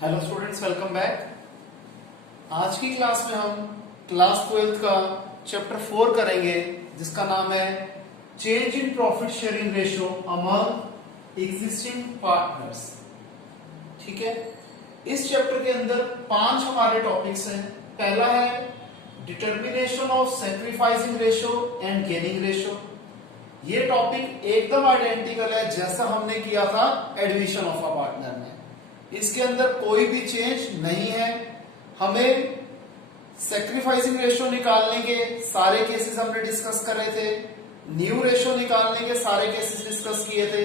Hello students, welcome back. आज की class में हम क्लास 12th का चैप्टर 4 करेंगे, जिसका नाम है change in profit sharing ratio among existing partners. ठीक है, इस चैप्टर के अंदर 5 हमारे टॉपिक्स हैं। पहला है determination of sacrificing ratio and gaining ratio. ये टॉपिक एकदम आइडेंटिकल है जैसा हमने किया था एडमिशन ऑफ अ पार्टनर में। इसके अंदर कोई भी चेंज नहीं है। हमें सैक्रिफाइसिंग रेशियो निकालने के सारे केसेस हमने डिस्कस कर रहे थे, न्यू रेशियो निकालने के सारे केसेस डिस्कस किए थे।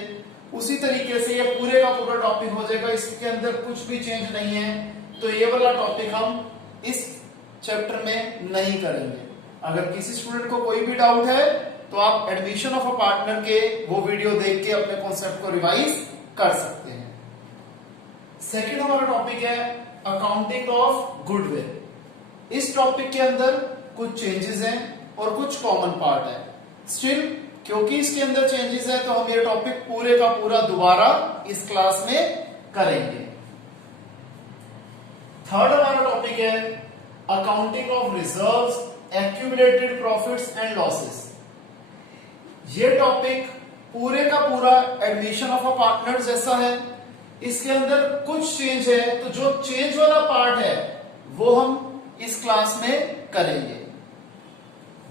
उसी तरीके से ये पूरे का पूरा टॉपिक हो जाएगा, इसके अंदर कुछ भी चेंज नहीं है। तो ये वाला टॉपिक हम इस चैप्टर में नहीं करेंगे। अगर किसी स्टूडेंट को कोई भी डाउट है तो आप एडमिशन ऑफ अ पार्टनर के वो वीडियो देख के अपने कॉन्सेप्ट को रिवाइज कर सकते हैं। सेकंड हमारा टॉपिक है अकाउंटिंग ऑफ गुडविल। इस टॉपिक के अंदर कुछ चेंजेस हैं और कुछ कॉमन पार्ट है। स्टिल क्योंकि इसके अंदर चेंजेस है तो हम ये टॉपिक पूरे का पूरा दोबारा इस क्लास में करेंगे। थर्ड हमारा टॉपिक है accounting of reserves, accumulated profits and losses. ये टॉपिक पूरे का पूरा एडमिशन ऑफ अ पार्टनर जैसा है। इसके अंदर कुछ चेंज है, तो जो चेंज वाला पार्ट है वो हम इस क्लास में करेंगे।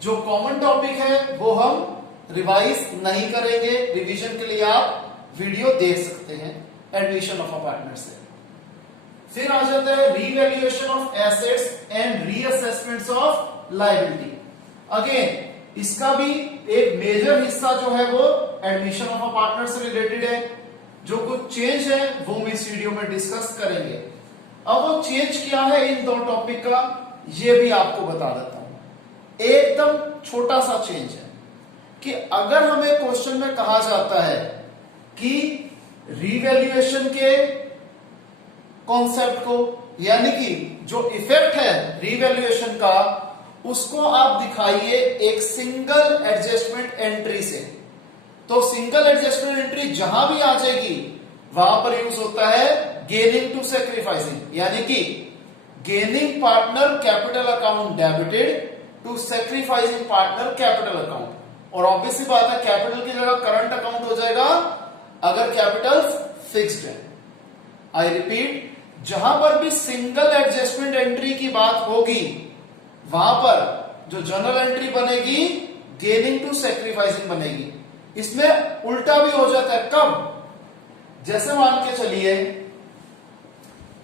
जो कॉमन टॉपिक है वो हम रिवाइज नहीं करेंगे। रिवीजन के लिए आप वीडियो देख सकते हैं एडमिशन ऑफ अ पार्टनर से। फिर आ जाता है revaluation of assets and reassessments of liability. Again इसका भी एक मेजर हिस्सा जो है वो एडमिशन ऑफ अ पार्टनर से रिलेटेड है। जो कुछ चेंज है वो हम इस वीडियो में डिस्कस करेंगे। अब वो चेंज क्या है इन दो टॉपिक का, ये भी आपको बता देता हूं। एकदम छोटा सा चेंज है कि अगर हमें क्वेश्चन में कहा जाता है कि रिवैल्यूएशन के कॉन्सेप्ट को, यानी कि जो इफेक्ट है रिवैल्यूएशन का, उसको आप दिखाइए एक सिंगल एडजस्टमेंट एंट्री से। तो सिंगल एडजस्टमेंट एंट्री जहां भी आ जाएगी वहां पर यूज होता है गेनिंग टू सैक्रिफाइसिंग, यानी कि gaining partner capital account debited to sacrificing partner capital account. और ऑब्वियसली बात है कैपिटल की जगह करंट अकाउंट हो जाएगा अगर कैपिटल फिक्स्ड है। आई रिपीट, जहां पर भी सिंगल एडजस्टमेंट एंट्री की बात होगी वहां पर जो जनरल एंट्री बनेगी गेनिंग टू सैक्रिफाइसिंग बनेगी। इसमें उल्टा भी हो जाता है। कब? जैसे मान के चलिए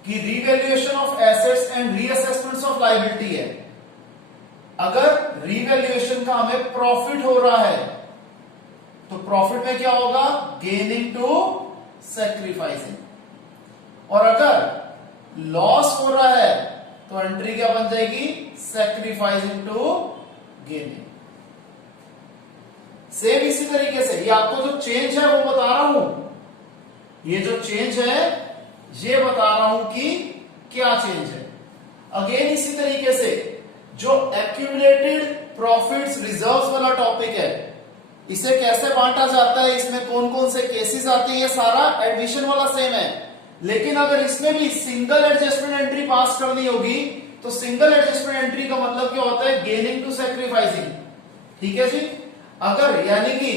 कि revaluation of assets and reassessments of liability है। अगर रीवैल्यूएशन का हमें प्रॉफिट हो रहा है तो प्रॉफिट में क्या होगा? Gaining to sacrificing. और अगर लॉस हो रहा है तो एंट्री क्या बन जाएगी? Sacrificing to gaining. सेम इसी तरीके से ये आपको जो चेंज है वो बता रहा हूं। ये जो चेंज है ये बता रहा हूं कि क्या चेंज है। अगेन इसी तरीके से जो एक्यूमुलेटेड प्रॉफिट्स रिजर्व्स वाला टॉपिक है, इसे कैसे बांटा जाता है, इसमें कौन कौन से केसेस आते हैं, ये सारा एडमिशन वाला सेम है। लेकिन अगर इसमें भी सिंगल एडजस्टमेंट एंट्री पास करनी होगी तो सिंगल एडजस्टमेंट एंट्री का मतलब क्या होता है? Gaining to sacrificing. ठीक है जी। अगर यानी कि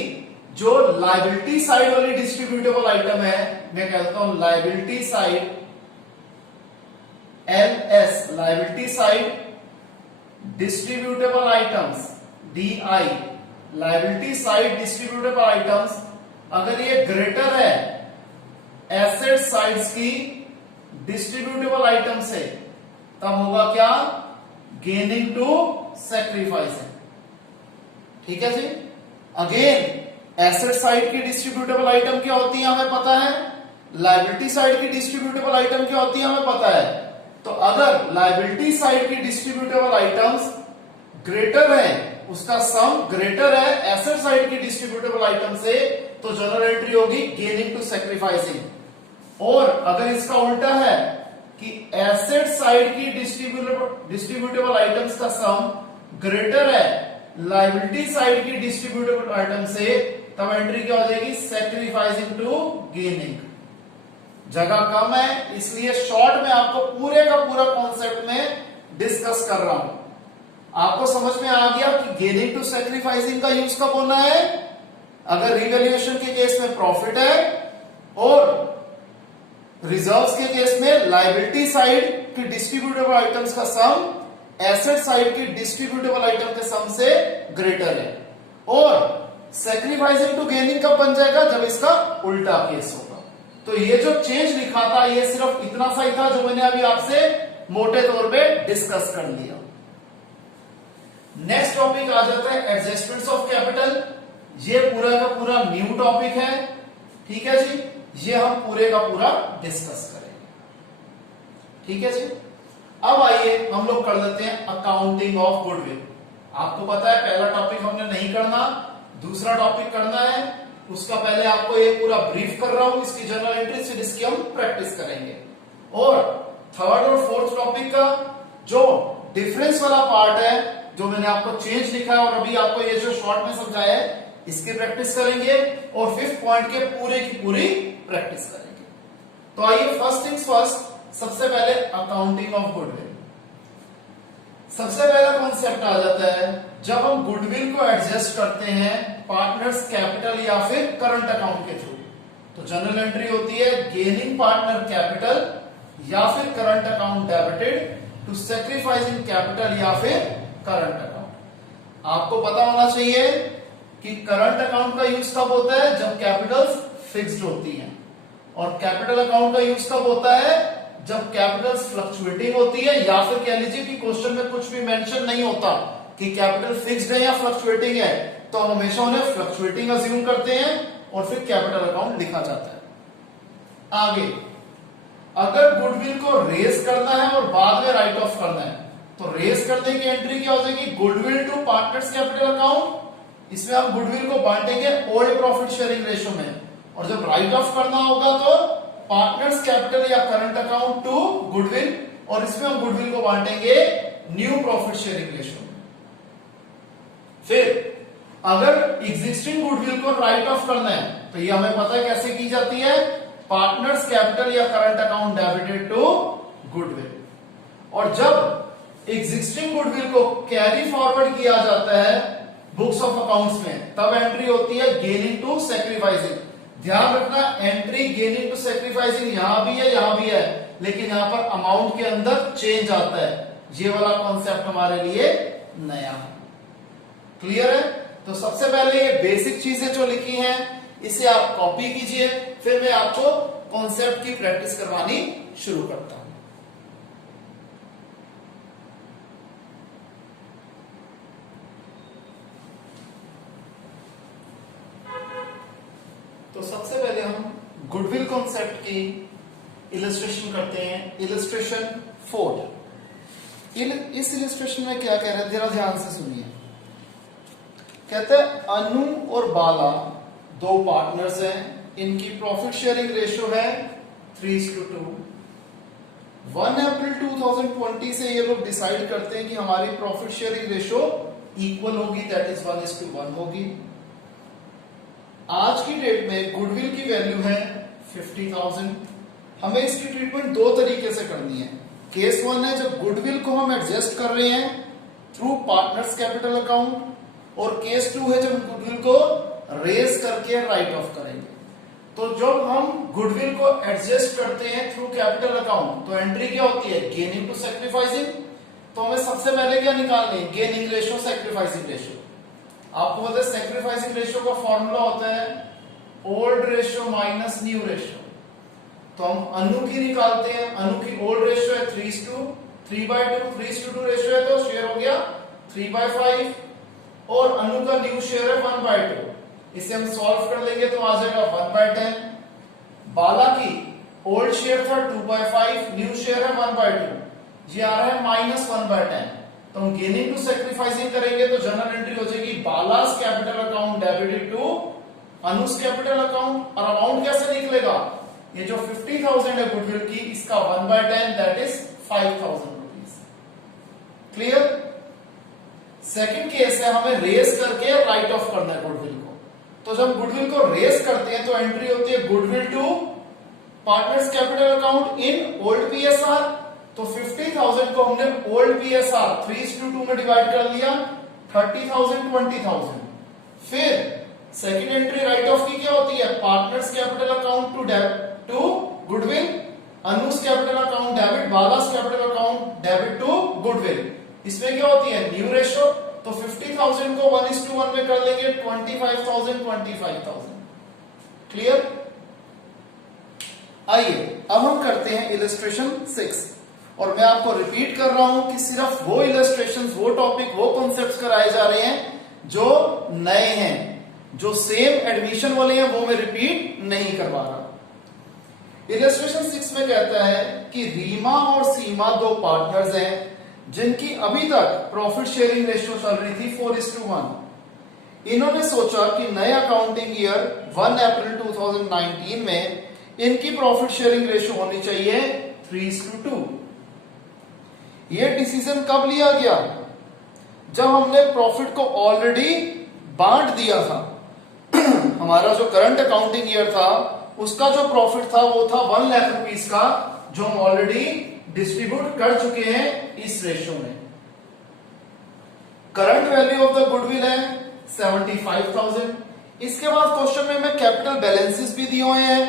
जो लायबिलिटी साइड वाली डिस्ट्रीब्यूटेबल आइटम है, मैं कहता हूं liability side LS, liability side distributable items DI, liability side distributable items, अगर ये ग्रेटर है एसेट साइड्स की डिस्ट्रीब्यूटेबल आइटम से, तब होगा क्या? Gaining to sacrificing. ठीक है जी। अगेन एसेट साइड की डिस्ट्रीब्यूटेबल आइटम क्या होती है हमें पता है, लायबिलिटी साइड की डिस्ट्रीब्यूटेबल आइटम क्या होती है हमें पता है। तो अगर लायबिलिटी साइड की डिस्ट्रीब्यूटेबल आइटम्स ग्रेटर है, उसका सम ग्रेटर है एसेट साइड की डिस्ट्रीब्यूटेबल आइटम से, तो जनरल एंट्री होगी गेनिंग टू सैक्रिफाइसिंग। और अगर इसका उल्टा है कि एसेट साइड की डिस्ट्रीब्यूटेबल आइटम्स का सम ग्रेटर है लायबिलिटी साइड की डिस्ट्रीब्यूटेबल आइटम से, तब एंट्री क्या हो जाएगी? Sacrificing to gaining. जगह कम है, इसलिए शॉर्ट में आपको पूरे का पूरा कॉन्सेप्ट में डिस्कस कर रहा हूं। आपको समझ में आ गया कि गेनिंग टू सैक्रिफाइसिंग का यूज कब होना है? अगर रिवैल्यूएशन के केस में प्रॉफिट है और रिजर्व्स के केस में लायबिलिटी साइड की डिस्ट्रीब्यूटेबल आइटम्स का सम एसेट साइड की डिस्ट्रीब्यूटेबल आइटम के सम से ग्रेटर है। और सैक्रिफाइसिंग टू गेनिंग कब बन जाएगा? जब इसका उल्टा केस होगा। तो ये जो चेंज लिखा था ये सिर्फ इतना सा ही था जो मैंने अभी आपसे मोटे तौर पे डिस्कस कर लिया। नेक्स्ट टॉपिक आ जाता है एडजस्टमेंट्स ऑफ कैपिटल। ये पूरा का पूरा न्यू टॉपिक है, ठीक है जी। ये हम पूरे का पूरा डिस्कस करेंगे, ठीक है जी। अब आइए हम लोग कर लेते हैं अकाउंटिंग ऑफ गुडविल। आपको पता है पहला टॉपिक हमने नहीं करना, दूसरा टॉपिक करना है। उसका पहले आपको ये पूरा ब्रीफ कर रहा हूं, इसकी जनरल एंट्रीज, फिर इसकी हम प्रैक्टिस करेंगे। और थर्ड और फोर्थ टॉपिक का जो डिफरेंस वाला पार्ट है, जो मैंने आपको चेंज लिखा है और अभी आपको ये जो शॉर्ट में समझाया है, इसकी प्रैक्टिस करेंगे। और फिफ्थ पॉइंट के पूरे की पूरी प्रैक्टिस करेंगे। तो आइए फर्स्ट थिंग्स फर्स्ट, सबसे पहले अकाउंटिंग ऑफ गुडविल। सबसे पहला कॉन्सेप्ट आ जाता है जब हम गुडविल को एडजस्ट करते हैं पार्टनर्स कैपिटल या फिर करंट अकाउंट के थ्रू। तो जनरल एंट्री होती है गेनिंग पार्टनर कैपिटल या फिर current account debited to sacrificing capital या फिर करंट अकाउंट। आपको पता होना चाहिए कि करंट अकाउंट का यूज कब होता है? जब कैपिटल्स फिक्स्ड होती हैं। और कैपिटल अकाउंट का यूज कब होता है? जब कैपिटल्स फ्लक्चुएटिंग होती है, या फिर कह लीजिए कि क्वेश्चन में कुछ भी मेंशन नहीं होता कि कैपिटल फिक्स्ड है या फ्लक्चुएटिंग है, तो हम हमेशा उन्हें फ्लक्चुएटिंग अज्यूम करते हैं और फिर कैपिटल अकाउंट लिखा जाता है। आगे, अगर गुडविल को रेज करना है और बाद में राइट ऑफ करना है, तो रेज करने की एंट्री क्या हो जाएगी? Goodwill to partners capital account. इसमें हम गुडविल को बांटेंगे ओल्ड प्रॉफिट शेयरिंग रेशियो में। और जब राइट ऑफ करना होगा तो पार्टनर्स कैपिटल या करंट अकाउंट टू गुडविल, और इसमें हम गुडविल को बांटेंगे न्यू प्रॉफिट शेयरिंग रेशियो में। फिर अगर एग्जिस्टिंग गुडविल को राइट ऑफ करना है, तो ये हमें पता है कैसे की जाती है? पार्टनर्स कैपिटल या current account debited to goodwill. और जब एग्जिस्टिंग गुडविल को कैरी फॉरवर्ड किया जाता है बुक्स ऑफ अकाउंट्स में, तब एंट्री होती है गेनिंग टू सैक्रिफाइसिंग। ध्यान रखना, एंट्री गेनिंग टू सैक्रिफाइसिंग यहां भी है, यहां भी है, लेकिन यहां पर अमाउंट के अंदर चेंज आता है। ये वाला कॉन्सेप्ट हमारे लिए नया है। क्लियर है? तो सबसे पहले ये बेसिक चीजें जो लिखी हैं इसे आप कॉपी कीजिए, फिर मैं आपको कॉन्सेप्ट की प्रैक्टिस करवानी शुरू करता हूं। तो सबसे पहले हम गुडविल कॉन्सेप्ट की इलस्ट्रेशन करते हैं। इलस्ट्रेशन 4। इस इलस्ट्रेशन में क्या कह रहे हैं, जरा ध्यान से सुनिए। कहते हैं अनु और बाला दो पार्टनर्स हैं, इनकी प्रॉफिट शेयरिंग रेशियो है 3:2। 1 अप्रैल 2020 से ये लोग डिसाइड करते हैं कि हमारी प्रॉफिट शेयरिंग रेशियो इक्वल होगी, दैट इज 1:1 होगी। आज की डेट में गुडविल की वैल्यू है 50,000। हमें इसकी ट्रीटमेंट दो तरीके से करनी है। केस 1 है जब गुडविल को हम एडजस्ट कर रहे हैं थ्रू पार्टनर्स कैपिटल अकाउंट, और केस 2 है जब गुडविल को रेज करके राइट ऑफ करेंगे। तो जब हम गुडविल को एडजस्ट करते हैं थ्रू कैपिटल अकाउंट, तो एंट्री क्या होती है? Gaining to sacrificing. तो हमें सबसे पहले क्या निकालनी है? Gaining ratio, sacrificing ratio. आपको पता है सैक्रिफाइसिंग रेशियो का फॉर्मूला होता है old ratio minus new ratio. तो हम अनु की निकालते हैं। अनु की ओल्ड रेशियो है 3:2, 3/2, 3:2 रेशियो है, तो शेयर हो गया 3/5, और अनु का न्यू शेयर है 1/2। इसे हम सॉल्व कर लेंगे तो आ जाएगा 1/10। बाला की ओल्ड शेयर था 2/5, न्यू शेयर है 1/2, ये आ रहा है -1/10। तो हम गेनिंग टू सैक्रिफाइसिंग करेंगे तो जनरल एंट्री हो जाएगी बालास कैपिटल अकाउंट डेबिटेड टू अनुस कैपिटल अकाउंट। और अमाउंट कैसे निकलेगा? ये जो 50,000 है गुडविल की, इसका 1/10 that is 5,000 rupees. Clear? Second case है हमें रेस करके राइट ऑफ करना है गुडविल को। तो जब गुडविल को रेस करते हैं तो एंट्री होती है goodwill to partners capital account in old PSR, तो 50,000 को हमने ओल्ड पीएसआर 3:2 में डिवाइड कर दिया, 30,000 20,000। फिर सेकंड एंट्री राइट ऑफ की क्या होती है, partners capital account to goodwill, Anuj capital account debit, बालास capital account debit to goodwill. इसमें क्या होती है, न्यू रेशो, तो 50,000 को 1:1 में कर लेंगे, 25,000। क्लियर। आइए अब हम करते हैं इलस्ट्रेशन 6, और मैं आपको रिपीट कर रहा हूं कि सिर्फ वो इलस्ट्रेशंस, वो टॉपिक, वो कॉन्सेप्ट्स कराए जा रहे हैं जो नए हैं, जो सेम एडमिशन वाले हैं वो मैं रिपीट नहीं करवा रहा। इलस्ट्रेशन 6 में कहता है कि रीमा और सीमा दो पार्टनर्स हैं जिनकी अभी तक प्रॉफिट शेयरिंग रेशियो चल रही थी 4:1। इन्होंने सोचा कि नए अकाउंटिंग ईयर 1 अप्रैल 2019 में इनकी प्रॉफिट शेयरिंग रेशियो होनी चाहिए 3:2। यह डिसीजन कब लिया गया, जब हमने प्रॉफिट को ऑलरेडी बांट दिया था। हमारा जो करंट अकाउंटिंग ईयर था उसका जो प्रॉफिट था वो था 1 लाख रुपीस का, जो हम ऑलरेडी डिस्ट्रीब्यूट कर चुके हैं इस रेशियो में। Current value of the goodwill है 75,000। इसके बाद क्वेश्चन में हमें कैपिटल बैलेंसेस भी दिए हुए हैं,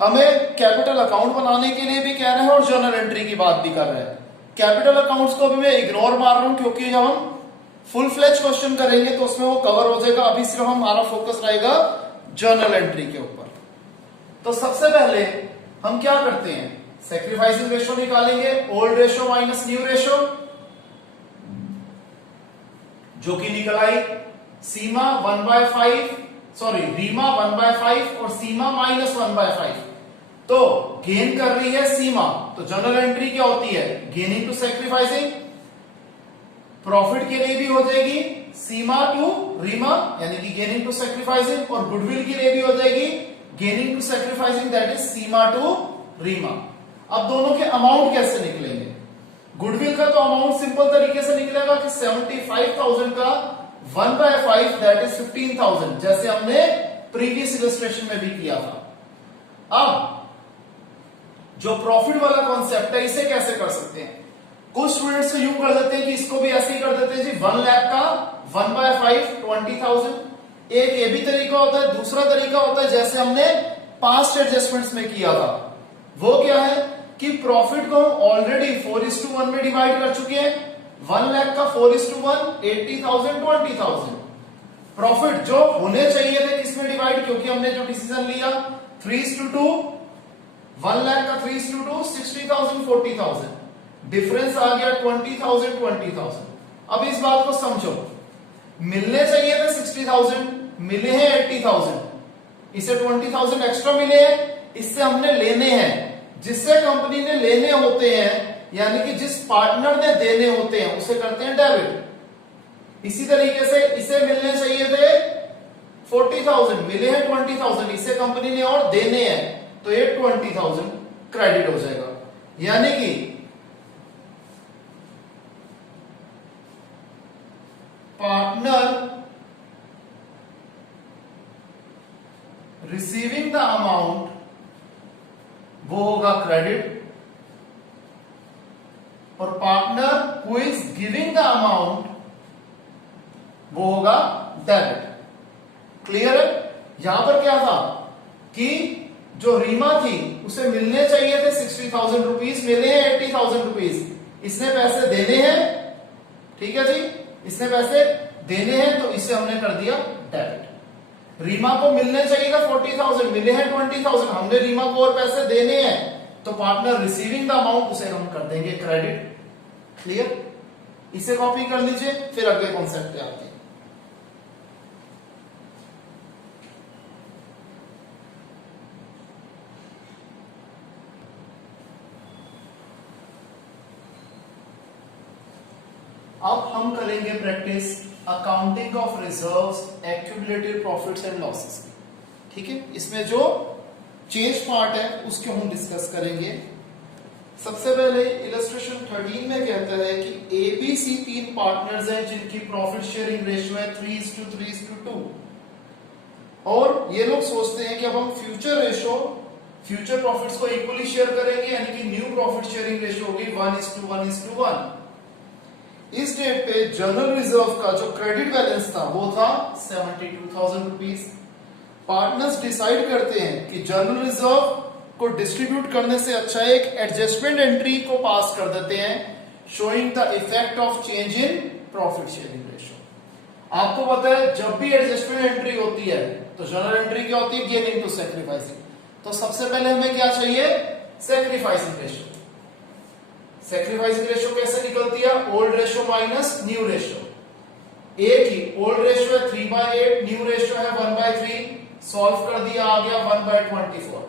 हमें कैपिटल अकाउंट बनाने के लिए भी कह रहे हैं और जर्नल एंट्री की बात भी कर रहे हैं। कैपिटल अकाउंट्स को अभी मैं इग्नोर मार रहा हूं क्योंकि जब हम फुल फ्लेज क्वेश्चन करेंगे तो उसमें वो कवर हो जाएगा। अभी सिर्फ हमारा फोकस रहेगा जर्नल एंट्री के ऊपर। तो सबसे पहले हम क्या करते हैं, सैक्रिफाइसिंग रेशियो निकालेंगे, old ratio minus new ratio, जो कि निकल आई सीमा 1/5, सॉरी रीमा 1/5 और सीमा -1/5। तो गेन कर रही है सीमा, तो जनरल एंट्री क्या होती है, गेनिंग टू सैक्रिफाइसिंग। प्रॉफिट के लिए भी हो जाएगी सीमा टू रीमा यानी कि गेनिंग टू सैक्रिफाइसिंग, और गुडविल के लिए भी हो जाएगी gaining to sacrificing, that is Seema to Rima. अब दोनों के अमाउंट कैसे निकलेंगे, गुडविल का तो अमाउंट सिंपल तरीके से निकलेगा कि 75,000 का 1/5 दैट इज 15,000, जैसे हमने प्रीवियस इलस्ट्रेशन में भी किया था। अब जो प्रॉफिट वाला कॉन्सेप्ट है इसे कैसे कर सकते हैं, कुछ स्टूडेंट्स यूं कर देते हैं कि इसको भी ऐसे ही कर देते हैं जी, 1 लाख का 1/5 20,000। एक ये भी तरीका होता है, दूसरा तरीका होता है जैसे हमने पास्ट एडजस्टमेंट्स में किया था, वो क्या है कि प्रॉफिट को हम ऑलरेडी 4:1 में डिवाइड कर चुके हैं। 1 लाख का 4:1 80,000 20,000। प्रॉफिट जो होने चाहिए थे किसमें डिवाइड, क्योंकि हमने जो डिसीजन लिया 3:2, 1 लाख का 3:2 60,000 40,000, डिफरेंस आ गया 20,000। अब इस बात को समझो, मिलने चाहिए थे 60,000, मिले हैं 80,000, इसे 20,000 एक्स्ट्रा मिले हैं, इससे हमने लेने हैं। जिससे कंपनी ने लेने होते हैं यानी कि जिस पार्टनर ने देने होते हैं उसे करते हैं डेबिट। इसी तरीके से इसे मिलने चाहिए थे 40,000, मिले हैं 20,000, इसे कंपनी ने और देने हैं तो ये 20,000 क्रेडिट हो जाएगा। यानी कि पार्टनर रिसीविंग द अमाउंट वो होगा क्रेडिट, और partner who is giving the amount वो होगा डेबिट। क्लियर है। यहां पर क्या था कि जो रीमा थी उसे मिलने चाहिए थे 60,000 रुपीज, मिले हैं 80,000 रुपीज, इसने पैसे देने हैं, ठीक है जी, इसने पैसे देने हैं तो इसे हमने कर दिया डेबिट। रीमा को मिलने चाहिए था 40,000, मिले हैं 20,000, हमने रीमा को और पैसे देने हैं तो पार्टनर रिसीविंग द अमाउंट उसे हम कर देंगे क्रेडिट। क्लियर। इसे कॉपी कर लीजिए, फिर अगले कॉन्सेप्ट पे आते हैं। अब हम करेंगे practice accounting of reserves, accumulated profits and losses की। ठीक है, इसमें जो चेंज पार्ट है उसको हम डिस्कस करेंगे। सबसे पहले इलस्ट्रेशन 13 में कहता है कि एबीसी 3 पार्टनर्स हैं जिनकी प्रॉफिट शेयरिंग रेशियो है 3:2, और ये लोग सोचते हैं कि अब हम फ्यूचर प्रॉफिट्स को इक्वली शेयर करेंगे, यानी कि न्यू प्रॉफिट शेयरिंग रेशियो होगी 1:1:1। इस डेट पे जनरल रिजर्व का जो क्रेडिट बैलेंस था वो था 72,000 रुपीज। पार्टनर्स डिसाइड करते हैं कि जनरल रिजर्व को डिस्ट्रीब्यूट करने से अच्छा एक एडजस्टमेंट एंट्री को पास कर देते हैं, showing the effect of change in profit sharing ratio. आपको पता है जब भी एडजस्टमेंट एंट्री होती है तो जनरल एंट्री क्या होती है, गेन इनटू सैक्रिफाइसिंग। तो सबसे पहले हमें क्या चाहिए, सैक्रिफाइसिंग रेशियो। सैक्रिफाइसिंग रेशियो कैसे निकलती है, old ratio minus new ratio. एक ही ओल्ड रेशियो है 3/8, न्यू रेशियो है 1/3, सॉल्व कर दिया आ गया 1/24।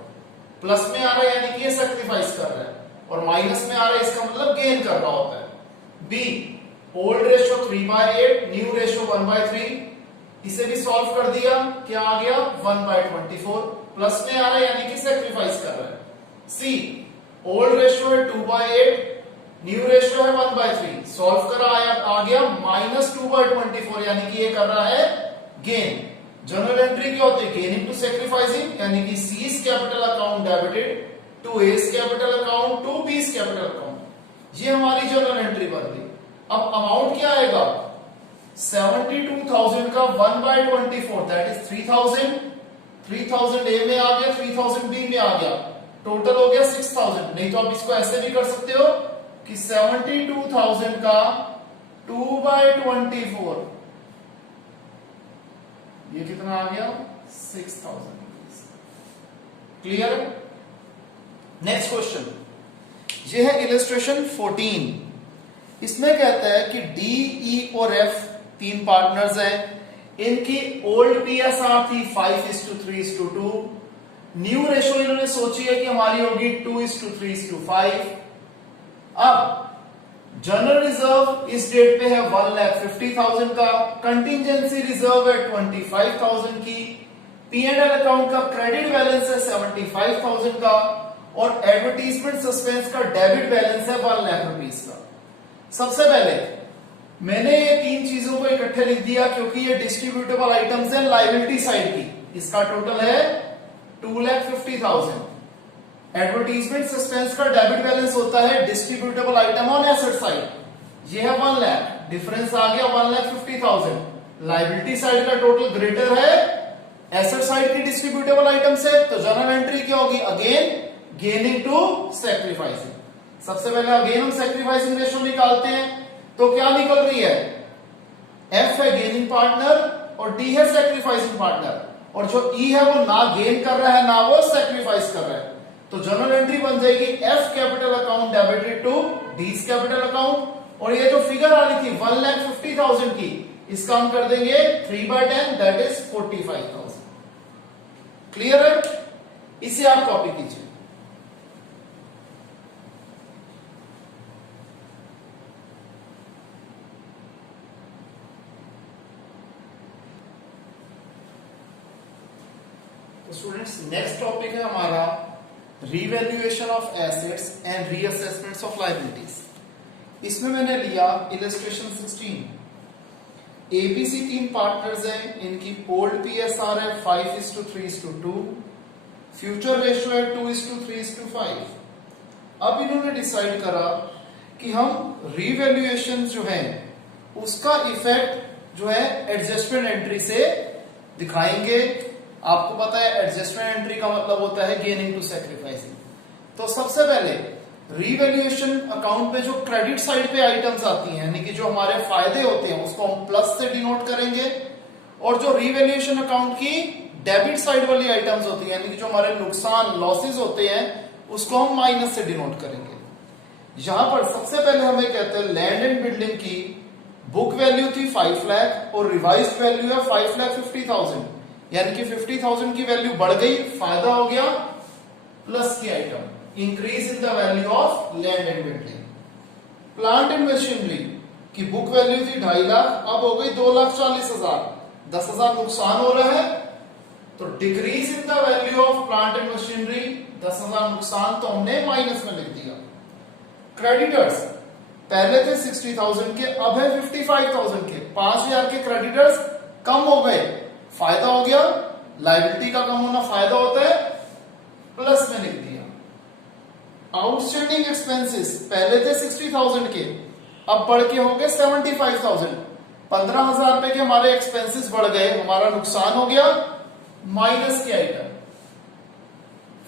प्लस में आ रहा है यानी कि ये सैक्रिफाइस कर रहा है, और माइनस में आ रहा है इसका मतलब गेन कर रहा होता है। B old ratio 3/8, new ratio 1/3, इसे भी सॉल्व कर दिया, क्या आ गया 1/24, प्लस में आ रहा है यानी कि सैक्रिफाइस कर रहा है। सी ओल्ड रेशियो है 2/8, न्यू रेशियो है 1/3, सॉल्व करा आ गया -2/24, यानी कि ये कर रहा है गेन। जनरल एंट्री क्या होती है, गेन इनटू सैक्रिफाइसिंग, यानी कि C's capital account debited to A's capital account to B's capital account. ये हमारी जनरल एंट्री बन गई। अब अमाउंट क्या आएगा, 72,000 का 1/24 दैट इज 3,000। 3,000 A में आ गया, 3,000 B में आ गया, टोटल हो गया 6,000। नहीं तो आप इसको ऐसे भी कर सकते हो कि 72,000 का 2/24, ये कितना आ गया 6,000। क्लियर। नेक्स्ट क्वेश्चन, ये है इलस्ट्रेशन 14। इसमें कहता है कि डी, ई और एफ तीन पार्टनर्स हैं, इनकी ओल्ड पीएसआर थी 5:3:2। न्यू रेशियो इन्होंने सोची है कि हमारी होगी 2:3:5। अब जनरल रिजर्व इस डेट पे है 1,50,000 का, कंटिजेंसी रिजर्व है 25,000 की, P&L अकाउंट का क्रेडिट बैलेंस है 75,000 का, और एडवर्टीजमेंट सस्पेंस का डेबिट बैलेंस है 1 लाख रुपीस का। सबसे पहले मैंने ये तीन चीजों को इकट्ठे लिख दिया क्योंकि ये डिस्ट्रीब्यूटेबल आइटम्स हैं लायबिलिटी साइड की। इसका टोटल है 2,50,000। एडवर्टीजमेंट सस्पेंस का डेबिट बैलेंस होता है distributable item on asset side, ये है 1 लाख, डिफरेंस आ गया 1,50,000। लायबिलिटी साइड का टोटल ग्रेटर है एसेट साइड की डिस्ट्रीब्यूटेबल आइटम से, तो जनरल एंट्री क्या होगी, अगेन गेनिंग टू सैक्रिफाइसिंग। सबसे पहले अगेन हम सैक्रिफाइसिंग रेशियो निकालते हैं, तो क्या निकल रही है, एफ है गेनिंग पार्टनर और डी है सैक्रिफाइसिंग पार्टनर, और जो ई है वो ना गेन कर रहा है ना वो सैक्रिफाइस कर रहा है। तो जनरल एंट्री बन जाएगी F capital account debited to D's capital account, और ये जो फिगर आ रही थी 1,50,000 की, इसका हम कर देंगे 3/10 दैट इज 45,000। क्लियर है, इसे आप कॉपी कीजिए। तो स्टूडेंट्स नेक्स्ट टॉपिक है हमारा revaluation of assets and reassessments of liabilities. इसमें मैंने लिया इलस्ट्रेशन 16। एबीसी तीन पार्टनर्स हैं, इनकी ओल्ड पीएसआर है 5:3:2, फ्यूचर रेशियो है 2:3:5। अब इन्होंने डिसाइड करा कि हम रीवैल्यूएशन जो है उसका इफेक्ट जो है एडजस्टमेंट एंट्री से दिखाएंगे। आपको पता है एडजस्टमेंट एंट्री का मतलब होता है गेनिंग टू सैक्रिफाइसिंग। तो सबसे पहले रीवैल्यूएशन अकाउंट में जो क्रेडिट साइड पे आइटम्स आती हैं, यानी कि जो हमारे फायदे होते हैं, उसको हम प्लस से डिनोट करेंगे, और जो रीवैल्यूएशन अकाउंट की डेबिट साइड वाली आइटम्स होती है, यानी कि जो हमारे नुकसान लॉसेस होते हैं, उसको हम माइनस से डिनोट करेंगे। यहां पर सबसे पहले हमें कहते हैं लैंड एंड बिल्डिंग की बुक वैल्यू थी 5 लाख और रिवाइज्ड वैल्यू है 5,50,000, यानी कि 50,000 की वैल्यू बढ़ गई, फायदा हो गया प्लस की item, increase in the value of land and building. Plant and machinery की बुक वैल्यू थी 2.5 लाख, अब हो गई 2,40,000, 10,000 नुकसान हो रहा है, तो decrease in the value of plant and machinery, 10,000 नुकसान, तो हमने माइनस में लिख दिया। क्रेडिटर्स पहले थे 60,000 के, अब है 55,000 के, 5,000 के क्रेडिटर्स कम हो गए, फायदा हो गया। लायबिलिटी का कम होना फायदा होता है, प्लस में लिख आउटस्टैंडिंग एक्सपेंसेस पहले थे 60,000 के, अब बढ़ के हो गए 75,000। 15,000 रुपए के हमारे एक्सपेंसेस बढ़ गए, हमारा नुकसान हो गया। माइनस के आइटम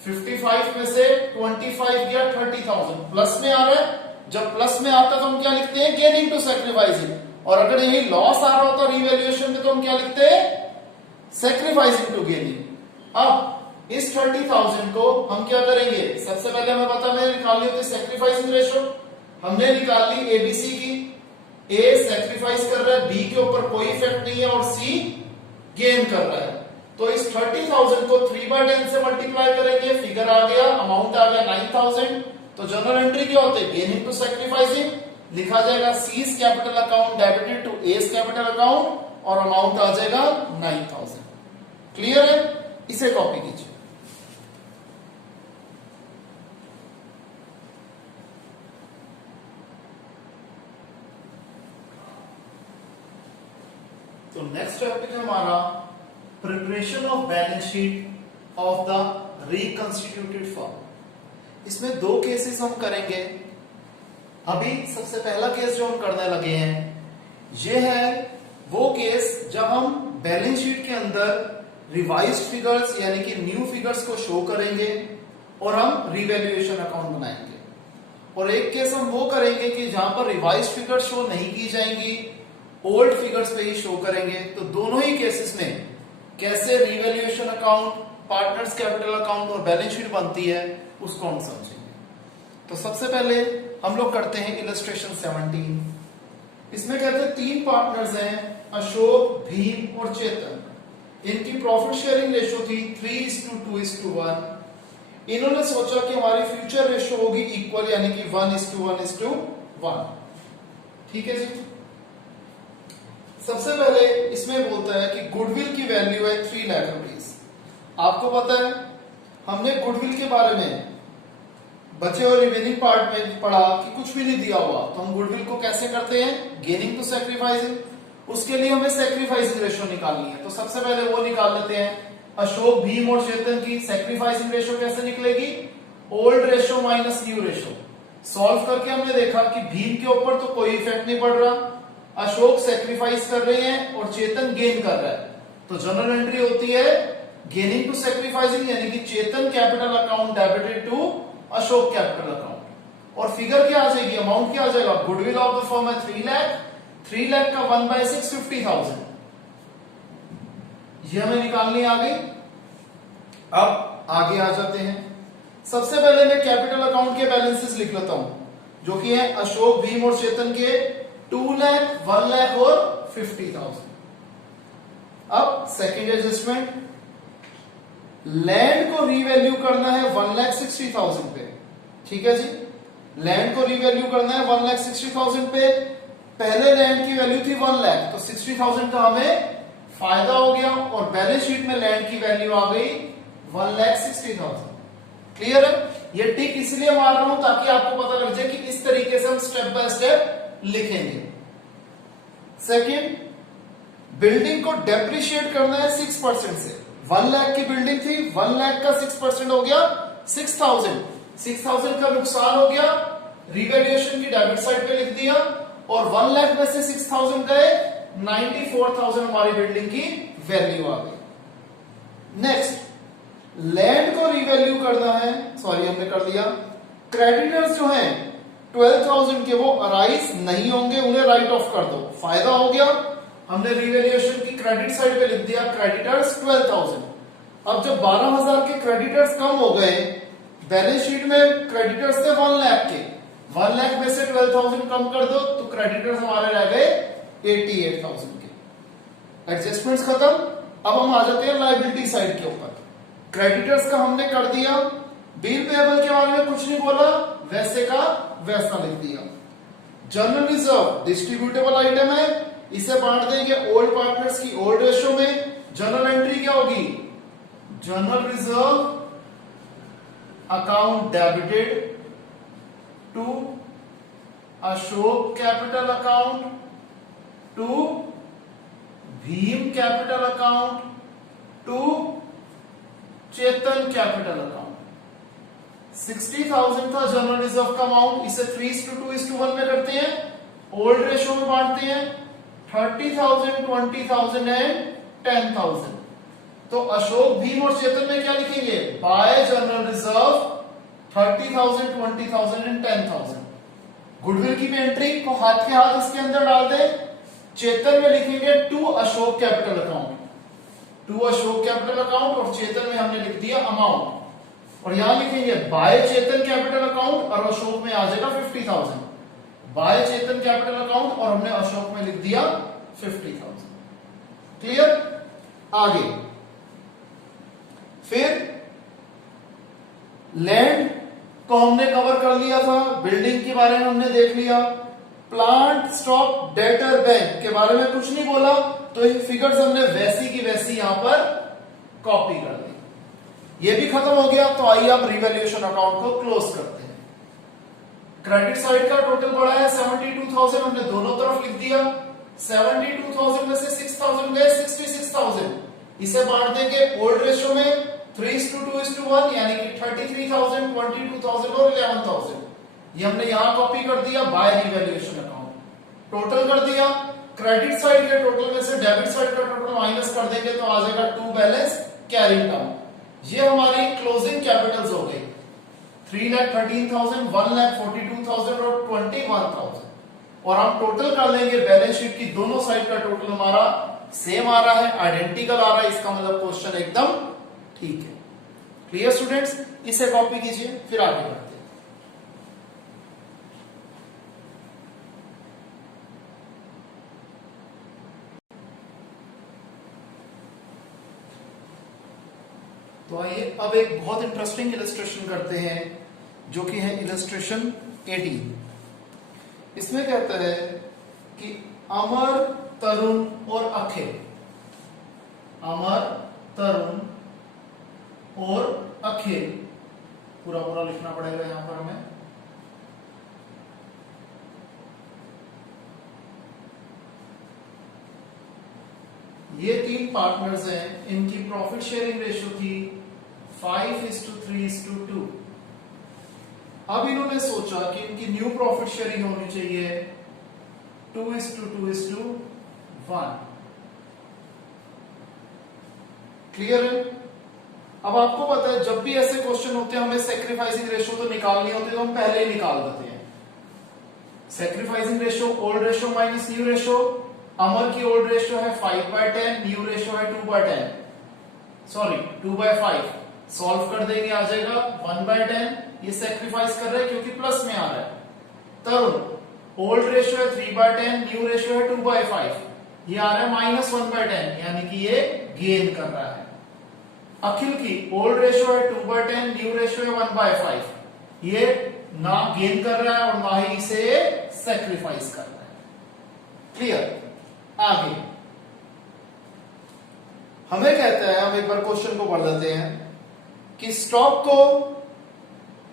55 में से 25 गया 30,000, प्लस में आ रहा है। जब प्लस में आता है तो हम क्या लिखते हैं, गेनिंग टू सैक्रिफाइसिंग। और अगर यही लॉस आ रहा होता रिवैल्यूएशन में तो हम क्या लिखते हैं, सैक्रिफाइसिंग टू गेनिंग। अब इस 30,000 को हम क्या करेंगे, सबसे पहले हमें पता है निकालनी होती है सैक्रिफाइसिंग रेशो। हमने निकाल ली एबीसी की। ए सैक्रिफाइस कर रहा है, बी के ऊपर कोई इफेक्ट नहीं है और सी गेन कर रहा है। तो इस 30,000 को 3/10 से मल्टीप्लाई करेंगे, फिगर आ गया, अमाउंट आ गया 9,000। तो जनरल एंट्री क्या होते हैं, गेनिंग टू सैक्रिफाइसिंग। लिखा जाएगा C's capital account debited to S capital account और अमाउंट आ जाएगा 9,000। क्लियर है, इसे कॉपी कीजिए। तो नेक्स्ट टॉपिक है हमारा preparation of balance sheet of the reconstituted firm. इसमें दो केसेस हम करेंगे। अभी सबसे पहला केस जो हम करने लगे हैं, ये है वो केस जब हम बैलेंस शीट के अंदर रिवाइज्ड फिगर्स यानी कि न्यू फिगर्स को शो करेंगे और हम रिवैल्यूएशन अकाउंट बनाएंगे। और एक केस हम वो करेंगे कि जहां पर रिवाइज्ड फिगर्स शो नहीं की जाएंगी, ओल्ड फिगर्स पे ही शो करेंगे। तो दोनों ही केसेस में कैसे revaluation account, partners capital account और बैलेंस शीट बनती है उसको हम समझेंगे। तो सबसे पहले हम लोग करते हैं इलस्ट्रेशन 17। इसमें कहते हैं 3 पार्टनर्स हैं, अशोक, भीम और चेतन। इनकी प्रॉफिट शेयरिंग रेशो थी 3:2:1। इन्होंने सोचा कि हमारी फ्यूचर रेशो होगी इक्वल यानी कि 1:1:1। ठीक है जी। सबसे पहले इसमें बोलता है कि गुडविल की वैल्यू है 3 लाख रुपीज। आपको पता है हमने गुडविल के बारे में बचे और रिमेनिंग पार्ट में पढ़ा कि कुछ भी नहीं दिया हुआ तो हम गुडविल को कैसे करते हैं, गेनिंग टू सैक्रिफाइसिंग। उसके लिए हमें सैक्रिफाइसिंग रेशो निकालनी है। तो सबसे पहले वो निकाल लेते हैं। अशोक, भीम और चेतन की सैक्रिफाइसिंग रेशो कैसे निकलेगी, old ratio minus new ratio. Solve करके हमने देखा कि भीम के ऊपर तो कोई इफेक्ट नहीं पड़ रहा, अशोक सैक्रिफाइस कर रहे हैं और चेतन गेन कर रहा है। तो जनरल एंट्री होती है गेनिंग टू सैक्रिफाइसिंग यानी कि Chetan capital account debited to Ashok capital account. और फिगर क्या आ जाएगी, अमाउंट क्या आ जाएगा, गुडविल ऑफ द फर्म है 3 लाख। 3 लाख का 1/6 50,000 ये हमें निकालनी आ गई। अब आगे आ जाते हैं। सबसे पहले मैं कैपिटल अकाउंट के बैलेंसेस लिख लेता हूं जो कि है अशोक, भीम और चेतन के 2 लाख, 1 लाख और 50,000। अब सेकेंड एडजस्टमेंट, लैंड को रीवैल्यू करना है 1,60,000 पे। ठीक है जी, लैंड को रीवैल्यू करना है 1,60,000 पे। पहले लैंड की वैल्यू थी 1 लाख, तो 60,000 का हमें फायदा हो गया और बैलेंस शीट में लैंड की वैल्यू आ गई 1,60,000। क्लियर है, ये टिक इसलिए मार रहा हूं ताकि आपको पता लग जाए कि इस तरीके से हम स्टेप बाय स्टेप लिखेंगे। सेकंड, बिल्डिंग को डेप्रिशिएट करना है 6% से। 1 लाख की बिल्डिंग थी, 1 लाख का 6% हो गया 6,000। 6,000 का नुकसान हो गया, रिवैल्यूएशन की डेबिट साइड पे लिख दिया और 1 लाख में से 6,000 गए, 94,000 हमारी बिल्डिंग की वैल्यू आ गई। नेक्स्ट, लैंड को रिवैल्यू करना है, सॉरी हमने कर दिया। क्रेडिटर्स जो हैं 12,000 के वो अराइज नहीं होंगे, उन्हें राइट ऑफ कर दो, फायदा हो गया। हमने रिवैल्यूएशन की क्रेडिट साइड पे लिख दिया क्रेडिटर्स 12,000। अब जब 12,000 के क्रेडिटर्स कम हो गए, बैलेंस शीट में क्रेडिटर्स थे 1 लाख के, 1 लाख में से 12,000 कम कर दो तो क्रेडिटर्स हमारे रह गए 88,000 के। एडजस्टमेंट्स खत्म। अब हम आ जाते हैं लायबिलिटी साइड के ऊपर। क्रेडिटर्स का हमने कर दिया, बिल पेएबल के बारे में कुछ नहीं बोला, वैसे का वैसा लिख दिया। जनरल रिजर्व डिस्ट्रीब्यूटेबल आइटम है, इसे बांट देंगे ओल्ड पार्टनर्स की ओल्ड रेशो में। जनरल एंट्री क्या होगी, general reserve account debited to Ashok capital account to Bhim capital account to Chetan capital account. 60,000 था जनरल रिजर्व का अमाउंट, इसे 3:2:1 में करते हैं, ओल्ड रेशो में बांटते हैं, 30,000, 20,000 एंड 10,000। तो अशोक, भीम और चेतन में क्या लिखेंगे? Bye general reserve 30,000, 20,000 and 10,000। Goodwill की भी एंट्री को हाथ के हाथ इसके अंदर डाल दें। चेतन में लिखेंगे to Ashok capital account, to Ashok capital account, और चेतन में हमने लिख दिया अमाउंट। और यहां लिखेंगे बाय चेतन कैपिटल अकाउंट, और अशोक में आ जाएगा 50,000। बाय चेतन कैपिटल अकाउंट और हमने अशोक में लिख दिया 50,000। क्लियर? आगे फिर लैंड को हमने कवर कर लिया था, बिल्डिंग के बारे में हमने देख लिया, प्लांट स्टॉक डेटर बैंक के बारे में कुछ नहीं बोला, तो ये फिगर्स हमने वैसी की वैसी यहां पर कॉपी कर दी। ये भी खत्म हो गया। तो आइए अब रिवैल्यूएशन अकाउंट को क्लोज करते हैं। क्रेडिट साइड का टोटल बढ़ा है 72,000, हमने दोनों तरफ लिख दिया। 72,000 में से 6,000 गए 66,000, इसे बांट देंगे ओल्ड रेशो में 3:2:1, यानी कि 33,000, 22,000 और 11,000। ये हमने यहां कॉपी कर दिया बाय रिवैल्यूएशन अकाउंट। टोटल कर दिया, क्रेडिट साइड के टोटल में से डेबिट साइड का टोटल माइनस कर देंगे तो आ जाएगा टू बैलेंस कैरिंग डाउन। ये हमारी क्लोजिंग कैपिटल्स हो गई 3,13,000, 1,42,000 और 21,000। और हम टोटल कर लेंगे बैलेंस शीट की दोनों साइड का टोटल हमारा सेम आ रहा है, आइडेंटिकल आ रहा है, इसका मतलब क्वेश्चन एकदम ठीक है। Clear students? इसे कॉपी कीजिए, फिर आगे बढ़ते हैं। तो आइए अब एक बहुत इंटरेस्टिंग इलस्ट्रेशन करते हैं, जो कि है इलस्ट्रेशन 18। इसमें कहता है कि अमर, तरुण और अखिल, अमर, तरुण और अखिल, पूरा पूरा लिखना पड़ेगा यहां पर हमें। ये तीन पार्टनर्स हैं, इनकी प्रॉफिट शेयरिंग रेशियो थी 5:3:2। अब इन्होंने सोचा कि इनकी न्यू प्रॉफिट शेयरिंग होनी चाहिए 2:2:1। क्लियर है? अब आपको पता है जब भी ऐसे क्वेश्चन होते हैं हमें सेक्रीफाइसिंग रेशियो तो निकालनी होती है, तो हम पहले ही निकाल देते हैं। Sacrificing ratio old ratio minus new ratio. Amar की ओल्ड रेशियो है 5/10, न्यू रेशियो है 2/10, सॉरी 2/5। सॉल्व कर देंगे आ जाएगा 1/10। ये सेक्रीफाइस कर रहे हैं क्योंकि प्लस में आ रहा है। तरुण ओल्ड रेशियो है 3/10, न्यू रेशियो है 2/5, ये आ रहा है -1/10, यानी कि ये गेन कर रहा है। अखिल की ओल्ड रेशियो है 2/10, न्यू रेशियो है 1/5, ये ना गेन कर रहा है और ना ही इसे सेक्रीफाइस कर रहा है। क्लियर? आगे हमें कहता है, हम एक बार क्वेश्चन को पढ़ लेते हैं कि स्टॉक को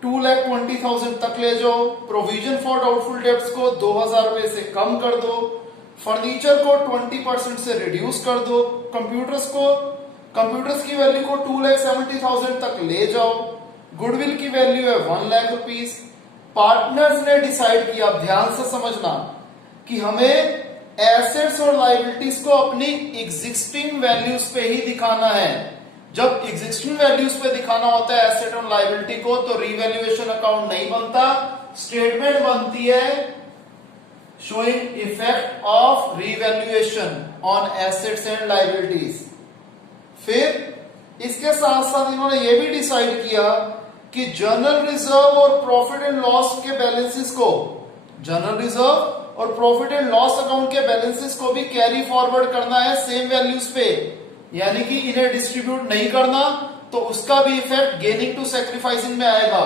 2,20,000 तक ले जाओ, प्रोविजन फॉर डाउटफुल डेब्ट्स को 2,000 रुपए से कम कर दो, फर्नीचर को 20% से रिड्यूस कर दो, कंप्यूटर्स की वैल्यू को 2,70,000 तक ले जाओ, गुडविल की वैल्यू है 1,00,000 रुपीस। पार्टनर्स ने डिसाइड किया, ध्यान से समझना, कि हमें एसेट्स और लायबिलिटीज को अपनी एग्जिस्टिंग वैल्यूज पे ही दिखाना है। जब एग्जिस्टिंग वैल्यूज पे दिखाना होता है एसेट और लायबिलिटी को, तो रिवैल्यूएशन अकाउंट नहीं बनता, स्टेटमेंट बनती है showing effect of revaluation on assets and liabilities. फिर इसके साथ साथ इन्होंने ये भी डिसाइड किया कि जनरल रिजर्व और प्रॉफिट एंड लॉस के बैलेंसेस को, जनरल रिजर्व और प्रॉफिट एंड लॉस अकाउंट के बैलेंसेस को भी कैरी फॉरवर्ड करना है सेम वैल्यूज पे, यानी कि इन्हें डिस्ट्रीब्यूट नहीं करना, तो उसका भी इफेक्ट गेनिंग टू सैक्रिफाइसिंग में आएगा।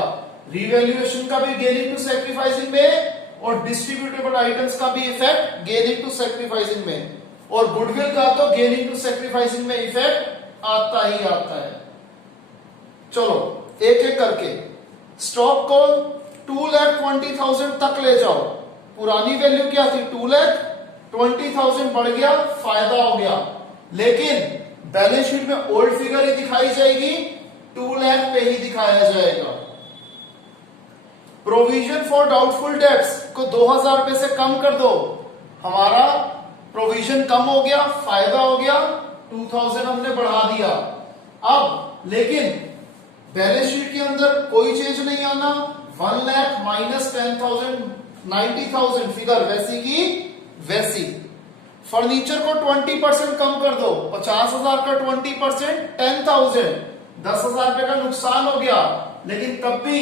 रिवैल्यूएशन का भी गेनिंग टू सैक्रिफाइसिंग में और डिस्ट्रीब्यूटेबल आइटम्स का भी इफेक्ट गेनिंग टू सैक्रिफाइसिंग में, और गुडविल का तो गेनिंग टू सैक्रिफाइसिंग में इफेक्ट आता ही आता है। चलो एक एक करके, स्टॉक को 2,20,000 तक ले जाओ। पुरानी वैल्यू क्या थी? 2,20,000 बढ़ गया, फायदा हो गया, लेकिन बैलेंस शीट में ओल्ड फिगर ही दिखाई जाएगी, 2 लाख पे ही दिखाया जाएगा। प्रोविजन फॉर डाउटफुल डेट्स को 2000 रुपए से कम कर दो, हमारा प्रोविजन कम हो गया, फायदा हो गया, 2000 हमने बढ़ा दिया। अब लेकिन बैलेंस शीट के अंदर कोई चेंज नहीं आना, 1 लाख माइनस 10,000 90,000 फिगर वैसी की वैसी। फर्नीचर को 20% कम कर दो, 50,000 का 20% 10,000, 10,000 रुपए का नुकसान हो गया, लेकिन तब भी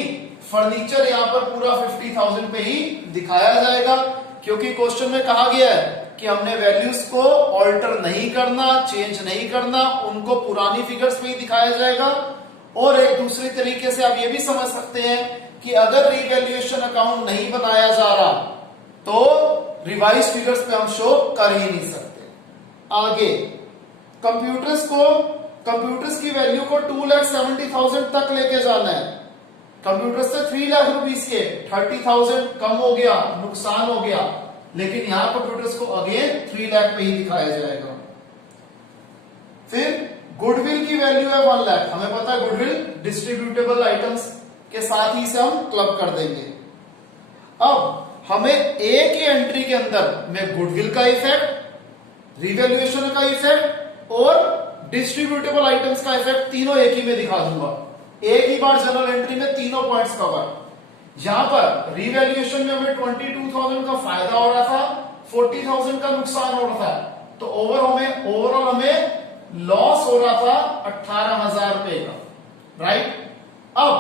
फर्नीचर यहां पर पूरा 50,000 पे ही दिखाया जाएगा, क्योंकि क्वेश्चन में कहा गया है कि हमने वैल्यूज को ऑल्टर नहीं करना, चेंज नहीं करना, उनको पुरानी फिगर्स पे ही दिखाया जाएगा। और एक दूसरे तरीके से आप ये भी समझ सकते हैं कि अगर रिवैल्यूएशन अकाउंट नहीं बनाया जा रहा तो रिवाइज फिगर्स पे हम शो कर ही नहीं सकते। आगे कंप्यूटर्स की वैल्यू को 2,70,000 तक लेके जाना है। कंप्यूटर से 3 लाख रुपीस के 30,000 कम हो गया, नुकसान हो गया, लेकिन यहां कंप्यूटर्स को अगेन 3 लाख पे ही दिखाया जाएगा। फिर गुडविल की वैल्यू है 1 लाख, हमें पता है गुडविल डिस्ट्रीब्यूटेबल आइटम्स के साथ ही से हम क्लब कर देंगे। अब हमें एक ही एंट्री के अंदर में गुडविल का इफेक्ट, रिवैल्यूएशन का इफेक्ट और डिस्ट्रीब्यूटेबल आइटम्स का इफेक्ट तीनों एक ही में दिखा दूंगा, एक ही बार जनरल एंट्री में तीनों पॉइंट्स कवर। यहां पर रिवैल्यूएशन में हमें 22,000 का फायदा हो रहा था, 40,000 का नुकसान हो रहा था, तो ओवरऑल हमें लॉस हो रहा था 18,000 रुपए का, राइट। अब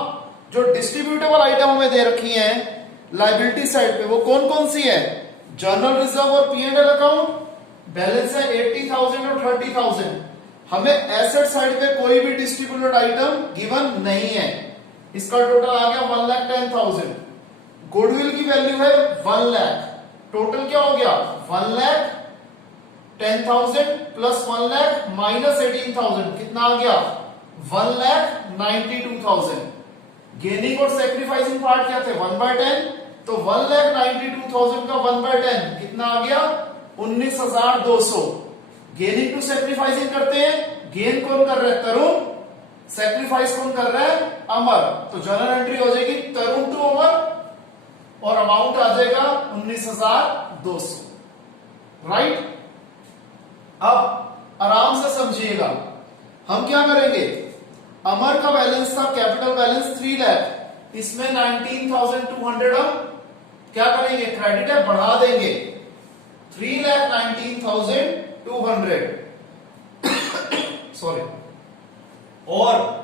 जो डिस्ट्रीब्यूटेबल आइटम हमें दे रखी है लायबिलिटी साइड पे, वो कौन कौन सी है? जनरल रिजर्व और P&L अकाउंट, बैलेंस है 80,000 और 30,000। हमें एसेट साइड पे कोई भी डिस्ट्रीब्यूटेड आइटम गिवन नहीं है, इसका टोटल आ गया 1,10,000। गुडविल की वैल्यू है 1 लाख, टोटल क्या हो गया 1,10,000 प्लस 1 लाख माइनस 18,000, कितना आ गया 1,92,000। गेनिंग और सेक्रीफाइसिंग पार्ट क्या थे 1/10, तो 1,92,000 का 1/10 कितना आ गया 19,200। गेनिंग टू सेक्रीफाइसिंग करते हैं, गेन कौन कर रहा है तरुण, सेक्रीफाइस कौन कर रहा है अमर, तो जनरल एंट्री हो जाएगी तरुण टू अमर और अमाउंट आ जाएगा 19,200, राइट। अब आराम से समझिएगा, हम क्या करेंगे, अमर का बैलेंस था कैपिटल बैलेंस 3 लाख, इसमें 19,200 हम क्या करेंगे क्रेडिट है बढ़ा देंगे, 3,19,200 सॉरी, और